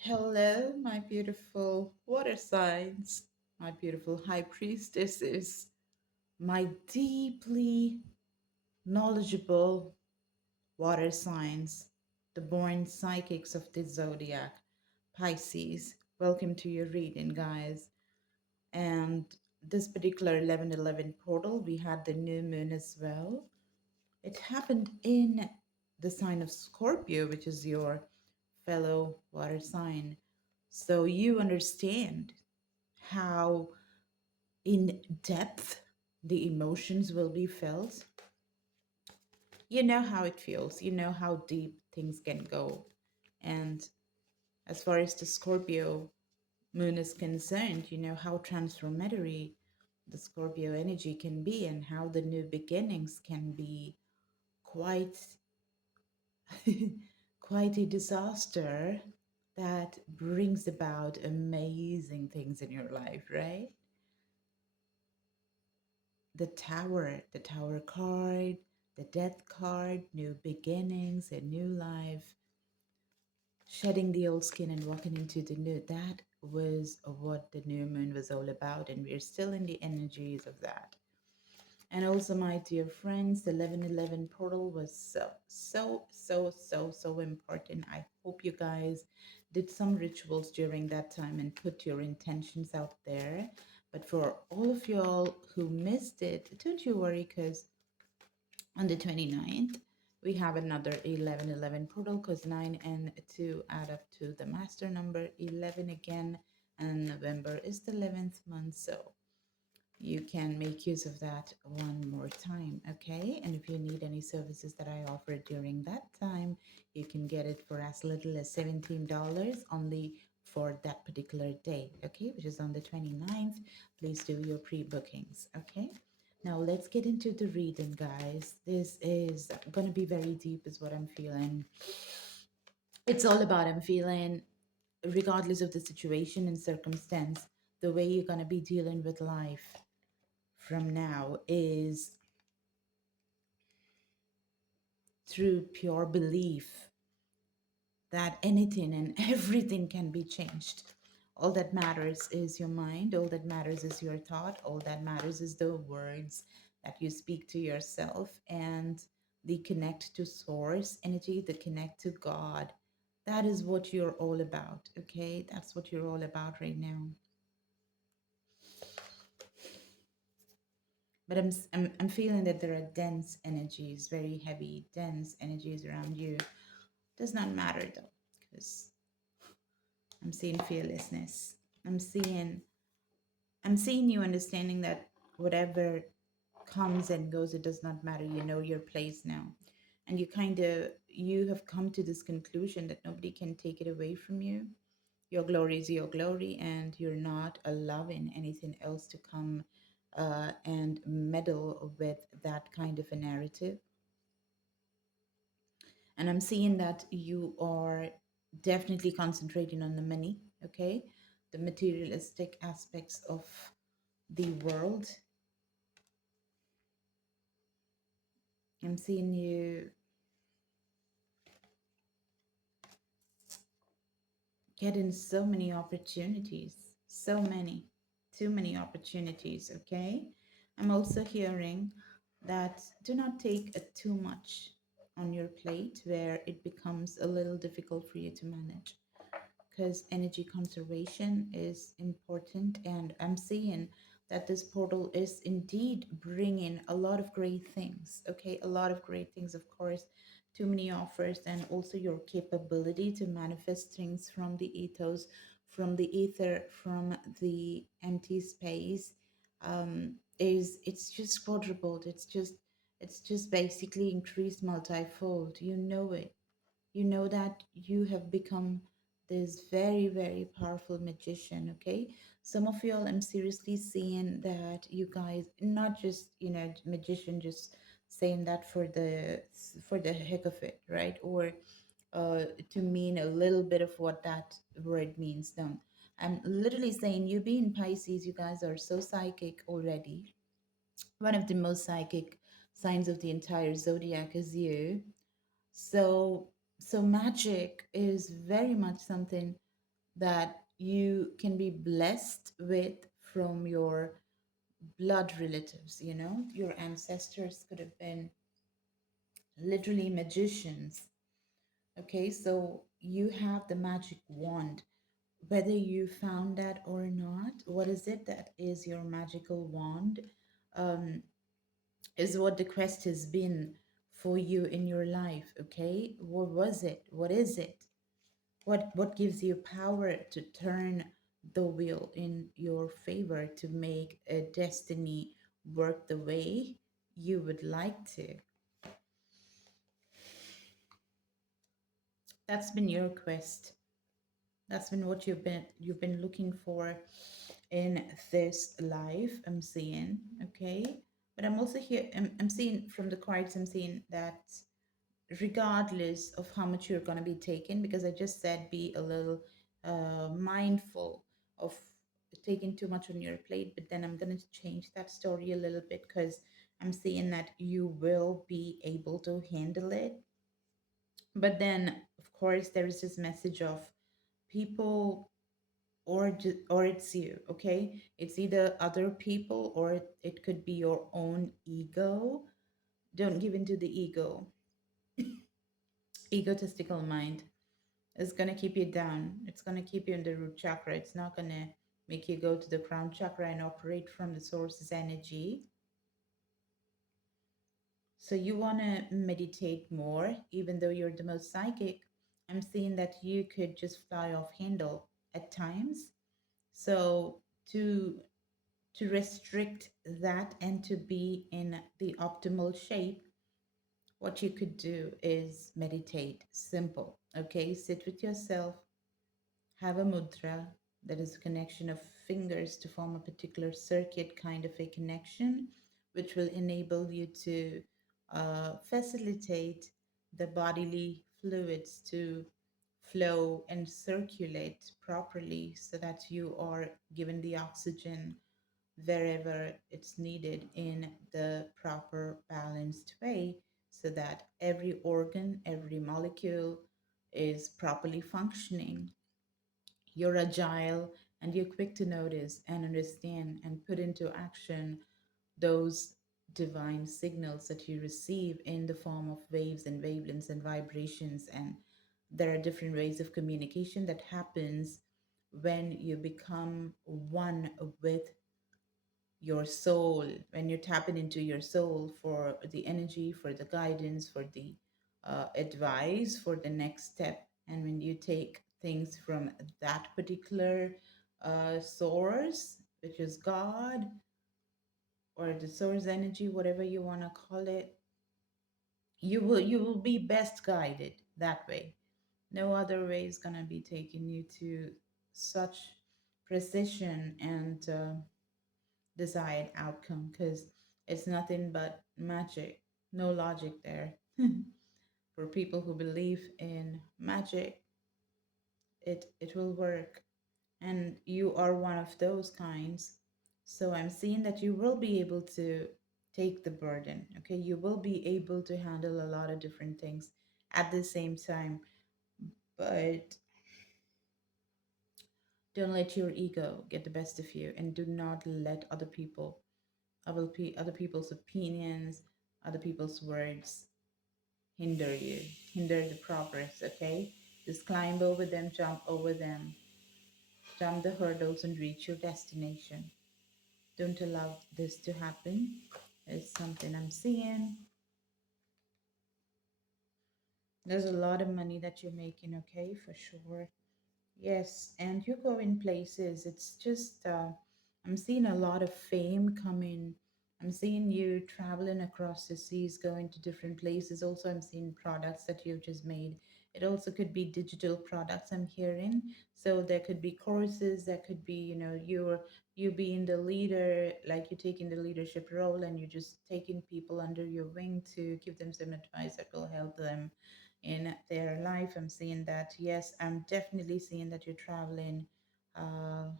Hello, my beautiful water signs, my beautiful high priestesses, my deeply knowledgeable water signs, the born psychics of the zodiac, Pisces. Welcome to your reading, guys. And this particular 11:11 portal, we had the new moon as well. It happened in the sign of Scorpio, which is your fellow water sign. So you understand how in depth the emotions will be felt. You know how it feels, you know how deep things can go. And as far as the Scorpio moon is concerned, you know how transformatory the Scorpio energy can be and how the new beginnings can be quite quite a disaster that brings about amazing things in your life, right? The tower card, the death card, new beginnings, a new life, shedding the old skin and walking into the new. That was what the new moon was all about, and we're still in the energies of that. And also, my dear friends, the 11:11 portal was so important. I hope you guys did some rituals during that time and put your intentions out there. But for all of y'all who missed it, don't you worry, because on the 29th, we have another 11:11 portal because 9 and 2 add up to the master number 11 again. And November is the 11th month. So you can make use of that one more time, okay? And if you need any services that I offer during that time, you can get it for as little as $17 only for that particular day, okay? Which is on the 29th. Please do your pre-bookings, okay? Now let's get into the reading, guys. This is going to be very deep is what I'm feeling. It's all about I'm feeling regardless of the situation and circumstance, the way you're going to be dealing with life from now is through pure belief that anything and everything can be changed. All that matters is your mind, all that matters is your thought, all that matters is the words that you speak to yourself and the connect to source energy, the connect to God. That is what you're all about, okay? That's what you're all about right now. But I'm feeling that there are dense energies, very heavy, dense energies around you. Does not matter though, because I'm seeing fearlessness. I'm seeing I'm seeing you understanding that whatever comes and goes, it does not matter. You know your place now. And you have come to this conclusion that nobody can take it away from you. Your glory is your glory, and you're not allowing anything else to come and meddle with that kind of a narrative. And I'm seeing that you are definitely concentrating on the money, okay? The materialistic aspects of the world. I'm seeing you getting so many opportunities, so many, too many opportunities, okay? I'm also hearing that do not take too much on your plate where it becomes a little difficult for you to manage, because energy conservation is important. And I'm seeing that this portal is indeed bringing a lot of great things. Okay, a lot of great things, of course, too many offers, and also your capability to manifest things from the ethos, from the ether, from the empty space. Is it's just quadrupled. It's just basically increased multifold. You know it. You know that you have become this very, very powerful magician, okay? Some of y'all, I'm seriously seeing that you guys, not just, magician, just saying that for the heck of it, right? Or to mean a little bit of what that word means. No, I'm literally saying you being Pisces, you guys are so psychic already. One of the most psychic signs of the entire zodiac is you. So magic is very much something. that you can be blessed with from your blood relatives. You know, your ancestors could have been literally magicians. Okay, so you have the magic wand. Whether you found that or not, what is it that is your magical wand? Um, is what the quest has been for you in your life. Okay, what was it? What is it? What gives you power to turn the wheel in your favor to make a destiny work the way you would like to? That's been your quest. That's been what you've been looking for in this life. I'm seeing, okay? But I'm also here, I'm seeing from the cards, I'm seeing that regardless of how much you're going to be taken, because I just said be a little mindful of taking too much on your plate, but then I'm going to change that story a little bit because I'm seeing that you will be able to handle it. But then, of course, there is this message of people, or it's you. Okay, it's either other people or it could be your own ego. Don't give in to the ego. Egotistical mind is going to keep you down. It's going to keep you in the root chakra. It's not going to make you go to the crown chakra and operate from the source's energy. So you want to meditate more, even though you're the most psychic. I'm seeing that you could just fly off handle at times. So to to restrict that and to be in the optimal shape, what you could do is meditate. Simple. Okay, sit with yourself, have a mudra, that is a connection of fingers to form a particular circuit kind of a connection, which will enable you to facilitate the bodily fluids to flow and circulate properly so that you are given the oxygen wherever it's needed in the proper balanced way so that every organ, every molecule is properly functioning. You're agile and you're quick to notice and understand and put into action those divine signals that you receive in the form of waves and wavelengths and vibrations. And there are different ways of communication that happens when you become one with your soul, when you're tapping into your soul for the energy, for the guidance, for the advice, for the next step. And when you take things from that particular source, which is God or the source energy, whatever you want to call it, you will be best guided that way. No other way is gonna be taking you to such precision and desired outcome because it's nothing but magic, no logic there. For people who believe in magic, it will work, and you are one of those kinds. So I'm seeing that you will be able to take the burden. Okay, you will be able to handle a lot of different things at the same time, but don't let your ego get the best of you, and do not let other people's opinions, other people's words hinder you, hinder the progress, okay? Just climb over them, jump over them, jump the hurdles and reach your destination. Don't allow this to happen. It's something I'm seeing. There's a lot of money that you're making, okay, for sure. Yes, and you go in places. It's just, I'm seeing a lot of fame coming. I'm seeing you traveling across the seas, going to different places. Also, I'm seeing products that you've just made. It also could be digital products I'm hearing. So there could be courses, there could be, you being the leader, like you taking the leadership role and you're just taking people under your wing to give them some advice that will help them in their life. I'm seeing that. Yes, I'm definitely seeing that you're traveling uh,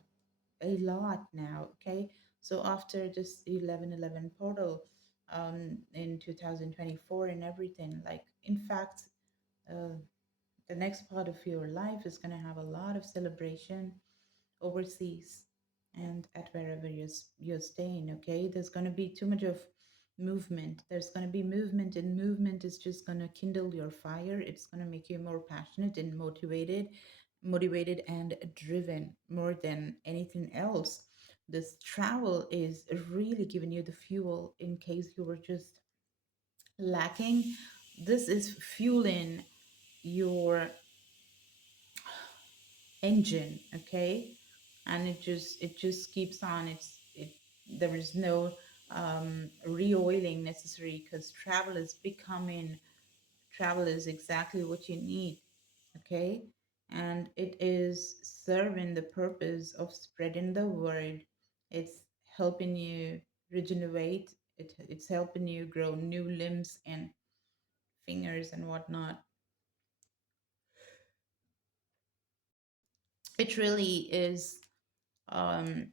a lot now. Okay, so after this 1111 portal in 2024 and everything, like in fact, uh, The next part of your life is going to have a lot of celebration overseas and at wherever you're staying. Okay, there's going to be too much of movement. There's going to be movement, and movement is just going to kindle your fire. It's going to make you more passionate and motivated and driven more than anything else. This travel is really giving you the fuel in case you were just lacking. This is fueling your engine, okay, and it just keeps on. There is no re-oiling necessary, because travel is exactly what you need, okay, and it is serving the purpose of spreading the word. It's helping you regenerate. It's helping you grow new limbs and fingers and whatnot. It really is um,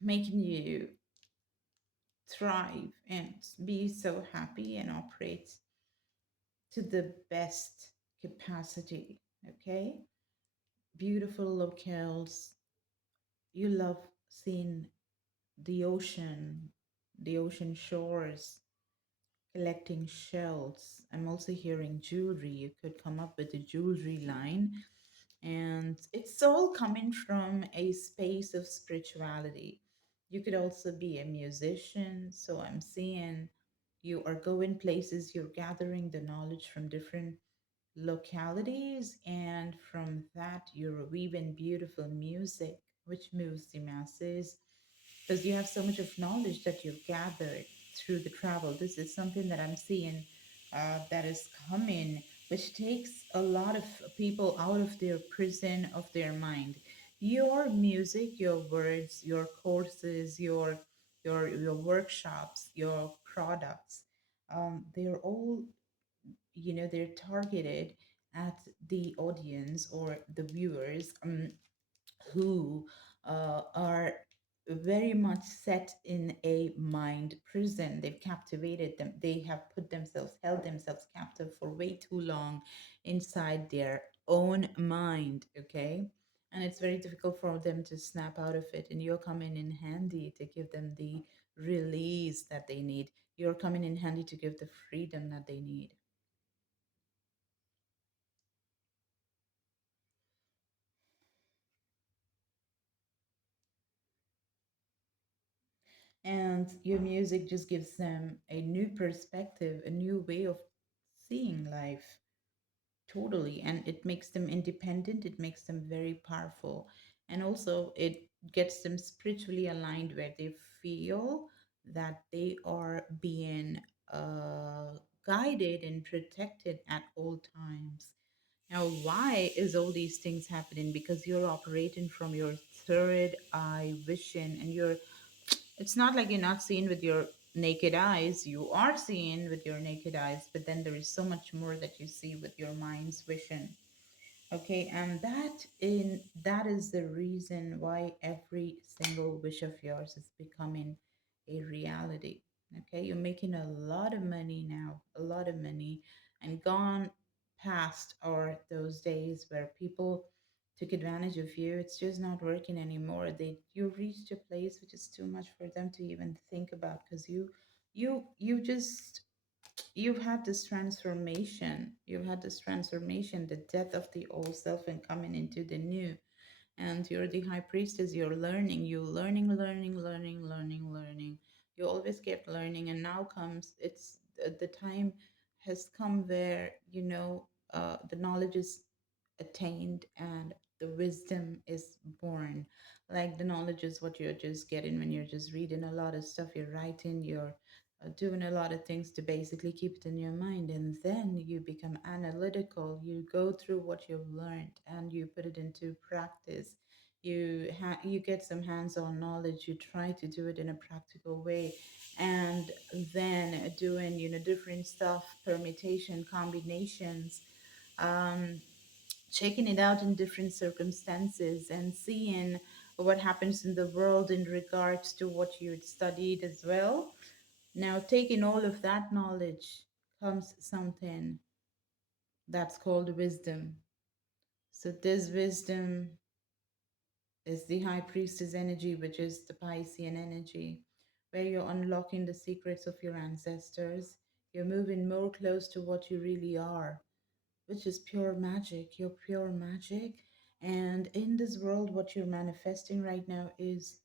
making you thrive and be so happy and operate to the best capacity. Okay, beautiful locales. You love seeing the ocean shores, collecting shells. I'm also hearing jewelry. You could come up with a jewelry line, and it's all coming from a space of spirituality. You could also be a musician, so I'm seeing you are going places, you're gathering the knowledge from different localities, and from that you're weaving beautiful music which moves the masses, because you have so much of knowledge that you've gathered through the travel. This is something that I'm seeing that is coming, which takes a lot of people out of their prison of their mind. Your music, your words, your courses, your workshops, your products, they're all, they're targeted at the audience or the viewers, who are very much set in a mind prison. They've captivated them. They have held themselves captive for way too long inside their own mind. Okay. And it's very difficult for them to snap out of it. And you're coming in handy to give them the release that they need. You're coming in handy to give the freedom that they need. And your music just gives them a new perspective, a new way of seeing life, totally. And it makes them independent, it makes them very powerful. And also, it gets them spiritually aligned, where they feel that they are being guided and protected at all times. Now, why is all these things happening? Because you're operating from your third eye vision, and it's not like you're not seeing with your naked eyes. You are seeing with your naked eyes, but then there is so much more that you see with your mind's vision. Okay, and that is the reason why every single wish of yours is becoming a reality. Okay, you're making a lot of money now, a lot of money, and gone past are those days where people took advantage of you. It's just not working anymore. You reached a place which is too much for them to even think about, because you just you've had this transformation. You've had this transformation, the death of the old self and coming into the new. And you're the high priestess. You're learning. You learning. You always kept learning, and now comes it's the time has come where the knowledge is attained and the wisdom is born. Like, the knowledge is what you're just getting when you're just reading a lot of stuff, you're writing, you're doing a lot of things to basically keep it in your mind, and then you become analytical. You go through what you've learned and you put it into practice. You get some hands-on knowledge, you try to do it in a practical way, and then doing different stuff, permutation, combinations, um, checking it out in different circumstances and seeing what happens in the world in regards to what you had studied as well. Now, taking all of that knowledge comes something That's called wisdom. So, this wisdom is the high priestess energy, which is the Piscean energy, where you're unlocking the secrets of your ancestors. You're moving more close to what you really are, which is pure magic. You're pure magic. And in this world, what you're manifesting right now is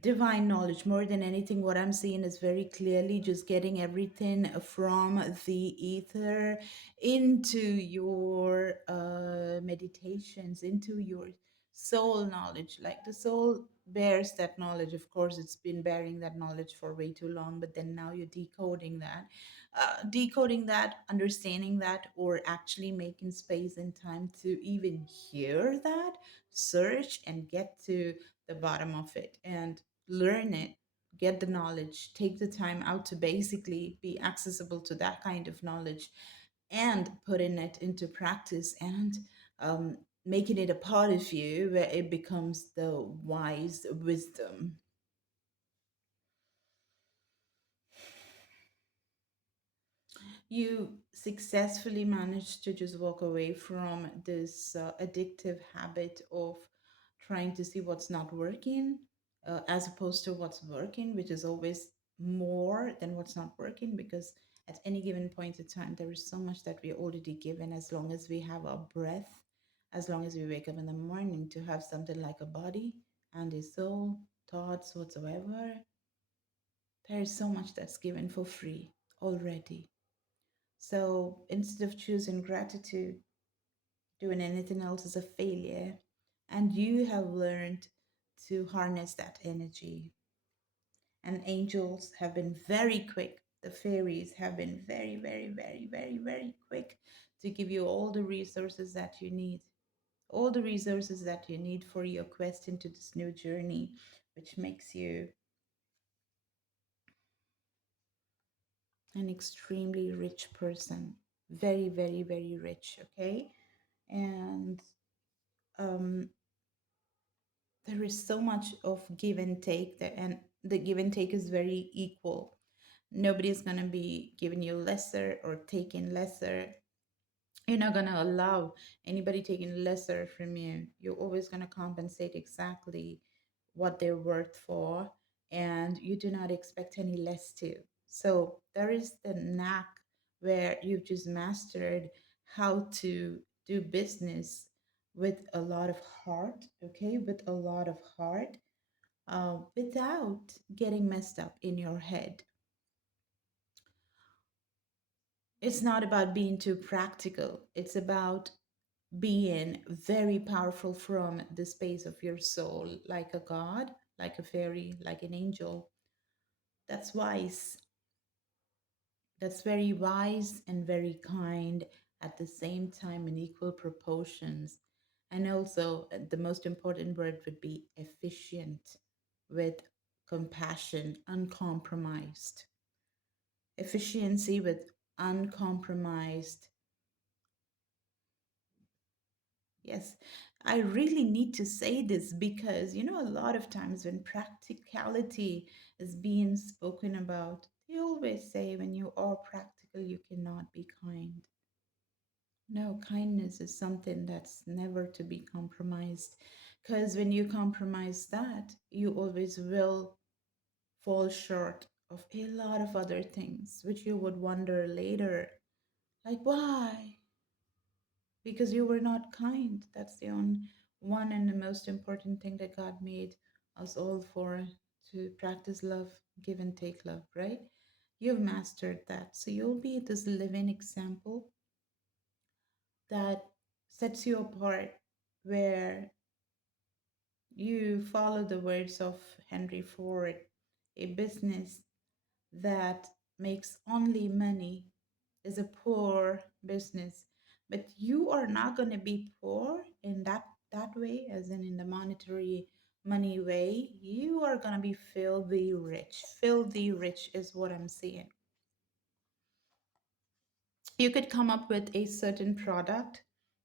divine knowledge. More than anything, what I'm seeing is very clearly just getting everything from the ether into your meditations, into your soul knowledge. Like the soul bears that knowledge. Of course, it's been bearing that knowledge for way too long, but then now you're decoding that, understanding that, or actually making space and time to even hear that, search and get to the bottom of it and learn it, get the knowledge, take the time out to basically be accessible to that kind of knowledge and putting it into practice and um, making it a part of you where it becomes the wise wisdom. You successfully managed to just walk away from this addictive habit of trying to see what's not working as opposed to what's working, which is always more than what's not working because at any given point in time, there is so much that we're already given as long as we have our breath, as long as we wake up in the morning to have something like a body and a soul, thoughts, whatsoever. There is so much that's given for free already. So instead of choosing gratitude, doing anything else is a failure. And you have learned to harness that energy. And angels have been very quick. The fairies have been very, very, very, very, very quick to give you all the resources that you need. All the resources that you need for your quest into this new journey, which makes you an extremely rich person. Very, very, very rich. Okay. And um, there is so much of give and take that, and the give and take is very equal. Nobody's going to be giving you lesser or taking lesser. You're not going to allow anybody taking lesser from you. You're always going to compensate exactly what they're worth for, and you do not expect any less to. So there is the knack where you've just mastered how to do business with a lot of heart, okay, with a lot of heart, without getting messed up in your head. It's not about being too practical. It's about being very powerful from the space of your soul, like a god, like a fairy, like an angel. That's wise. That's very wise and very kind at the same time in equal proportions. And also, the most important word would be efficient with compassion, uncompromised. Efficiency with uncompromised. Yes, I really need to say this because, a lot of times when practicality is being spoken about, they always say when you are practical, you cannot be kind. No, kindness is something that's never to be compromised. Because when you compromise that, you always will fall short of a lot of other things, which you would wonder later, like, why? Because you were not kind. That's the one and the most important thing that God made us all for, to practice love, give and take love, right? You've mastered that. So you'll be this living example that sets you apart, where you follow the words of Henry Ford: a business that makes only money is a poor business. But you are not going to be poor in that way, as in the monetary money way. You are going to be filthy rich. Filthy rich is what I'm saying. You could come up with a certain product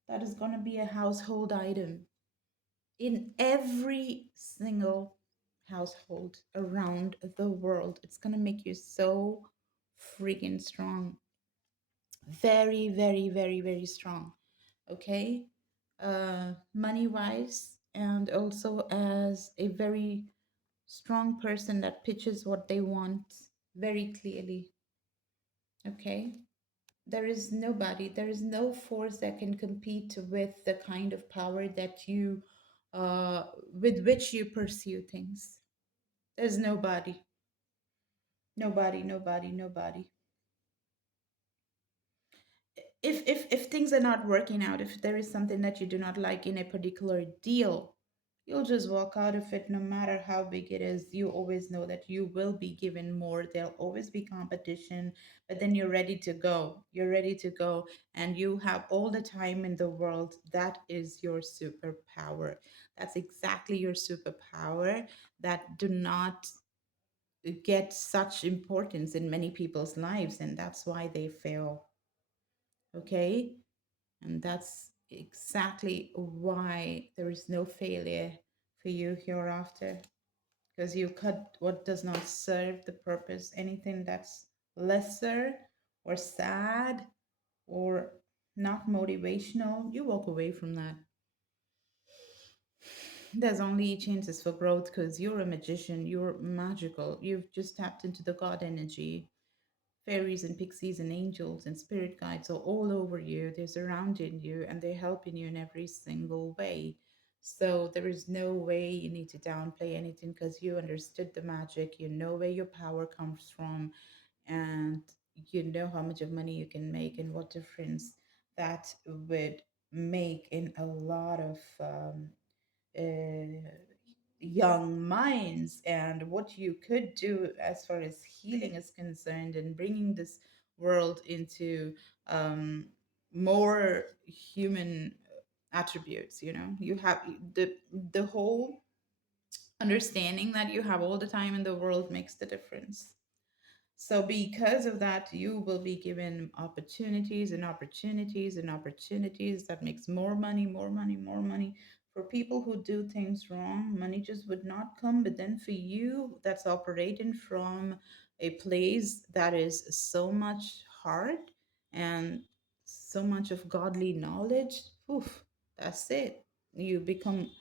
that is going to be a household item in every single household around the world. It's going to make you so freaking strong. very, very, very, very strong. Okay, money wise, and also as a very strong person that pitches what they want very clearly. Okay, there is nobody, there is no force that can compete with the kind of power that you, uh, with which you pursue things. There's nobody, nobody, nobody, nobody. If things are not working out, if there is something that you do not like in a particular deal, you'll just walk out of it no matter how big it is. You always know that you will be given more. There'll always be competition, but then you're ready to go. You're ready to go, and you have all the time in the world. That is your superpower. That's exactly your superpower that do not get such importance in many people's lives, and that's why they fail. Okay, and that's exactly why there is no failure for you hereafter, because you cut what does not serve the purpose. Anything that's lesser or sad or not motivational, you walk away from that. There's only chances for growth because you're a magician, you're magical, you've just tapped into the God energy. Fairies and pixies and angels and spirit guides are all over you. They're surrounding you and they're helping you in every single way. So there is no way you need to downplay anything because you understood the magic. You know where your power comes from, and you know how much of money you can make and what difference that would make in a lot of uh, young minds, and what you could do as far as healing is concerned and bringing this world into um, more human attributes. You know, you have the whole understanding that you have all the time in the world makes the difference. So, because of that, you will be given opportunities and opportunities and opportunities that makes more money, more money, more money. For people who do things wrong, money just would not come. But then for you, that's operating from a place that is so much heart and so much of godly knowledge, oof, that's it. You become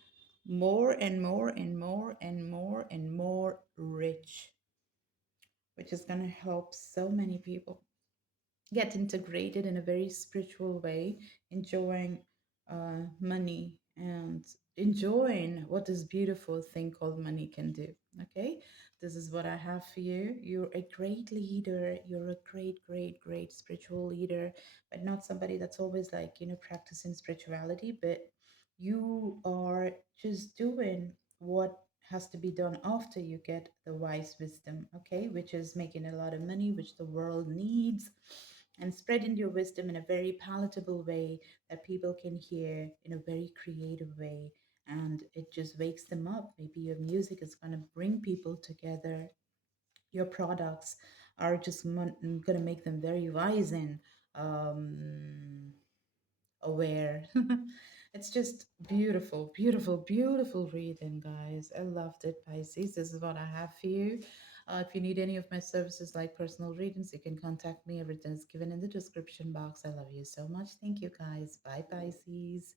more and more and more and more and more rich, which is going to help so many people get integrated in a very spiritual way, enjoying money and enjoying what this beautiful thing called money can do. Okay, this is what I have for you. You're a great leader. You're a great, great, great spiritual leader, but not somebody that's always like, practicing spirituality, but you are just doing what has to be done after you get the wise wisdom, okay, which is making a lot of money, which the world needs, and spreading your wisdom in a very palatable way that people can hear in a very creative way. And it just wakes them up. Maybe your music is going to bring people together. Your products are just going to make them very wise and aware. It's just beautiful, beautiful, beautiful reading, guys. I loved it, Pisces. This is what I have for you. If you need any of my services like personal readings, you can contact me. Everything is given in the description box. I love you so much. Thank you, guys. Bye, Pisces.